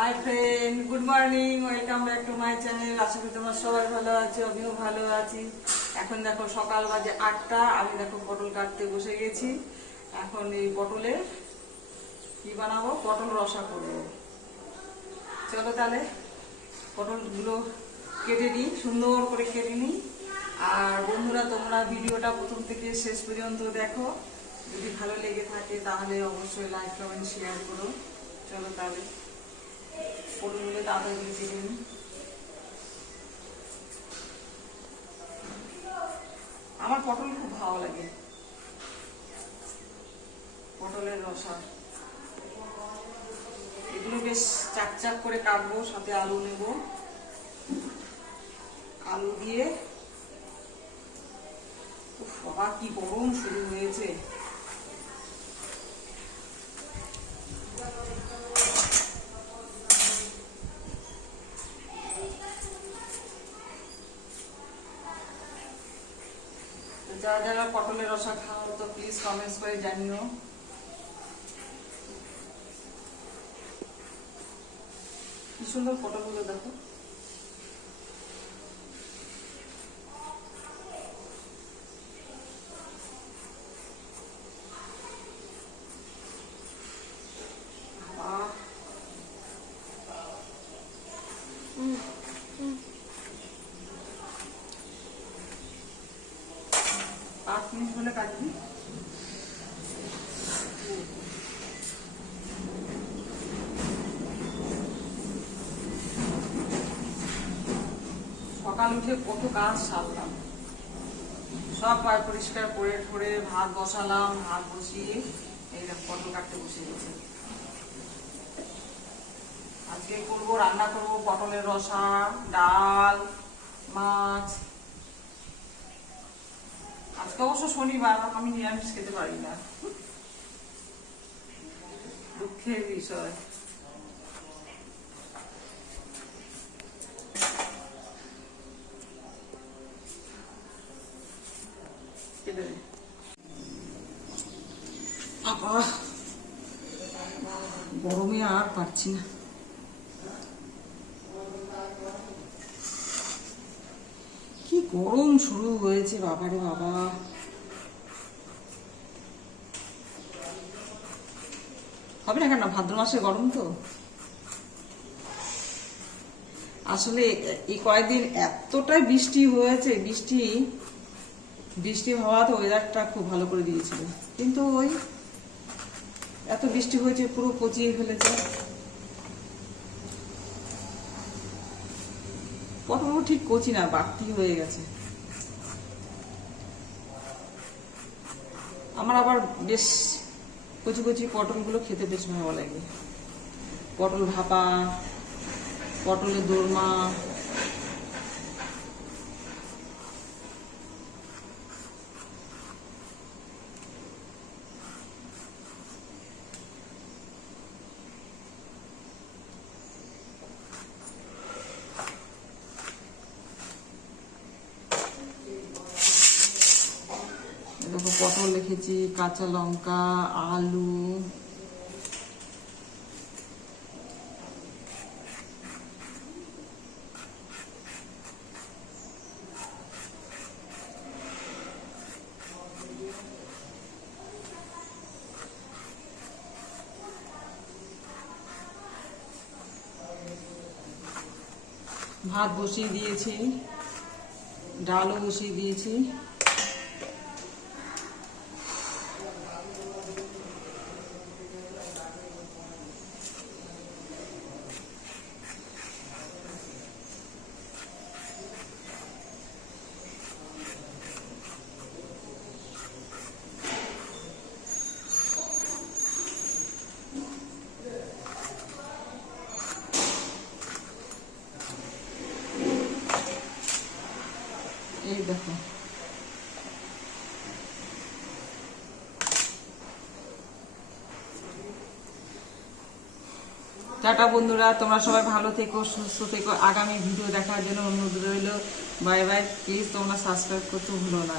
Hi friend good morning welcome back to my channel আশা করি তোমরা সবাই ভালো আছো, আমিও ভালো আছি। এখন দেখো সকাল বাজে আটটা, আমি দেখো পটল কাটতে বসে গেছি। এখন এই পটলের কি বানাবো? পটল রসা করব। চলো তাহলে পটলগুলো কেটে নিই, সুন্দর করে কেটে নিই। আর বন্ধুরা, তোমরা ভিডিওটা প্রথম থেকে শেষ পর্যন্ত দেখো। যদি ভালো লেগে থাকে, তাহলে অবশ্যই লাইক কমেন্ট শেয়ার করো। চলো তাহলে। পটলগুলো তাড়াতাড়ি কেটে আমার পটল খুব ভালো লাগে। পটলের রসা। এগুলো বেশ চাক চাক করে কাটবো, সাথে আলু নেব। আলু দিয়ে বাবা, কি গরম শুরু হয়েছে। যারা যারা পটলের রসা খাও, তো প্লিজ কমেন্টস করে জানিও কি সুন্দর পটলগুলো দেখো বাহ। সকাল উঠে কত কাজ সারলাম। সব পায় পরিষ্কার করে ঠরে ভাত বসালাম, ভাত বসিয়ে এইরকম পটল কাটতে বসে গেছে আজকে করব, রান্না করব পটলের রসা, ডাল, মাছ আজকে অবশ্য শনিবার আমি নিরামিষ খেতে পারি না দুঃখের বিষয় বাবা গরমে আর পারছি না কি গরম শুরু হয়েছে, বাবারে বাবা। হবে না কেন? ভাদ্র মাসে গরম তো। আসলে এই কয়েকদিন এতটাই বৃষ্টি হয়েছে, বৃষ্টি বৃষ্টি হওয়াতে ওয়েদারটা খুব ভালো করে দিয়েছিল। কিন্তু ওই এত বৃষ্টি হয়েছে, পুরো পচিয়ে ফেলেছে। পটলও ঠিক কচি না, বাড়তি হয়ে গেছে। আমার আবার বেশ কচি কচি পটলগুলো খেতে বেশ ভালো লাগে। পটল ভাপা, পটলের দোরমা দেখো পটল রেখেছি কাঁচা লঙ্কা আলু। ভাত বসিয়ে দিয়েছি ডালও বসিয়ে দিয়েছি এই দেখো টাটা বন্ধুরা, তোমরা সবাই ভালো থেকো, সুস্থ থেকো। আগামী ভিডিও দেখার জন্য অনুরোধ রইল। বাই বাই প্লিজ তোমরা সাবস্ক্রাইব করতে ভুলো না।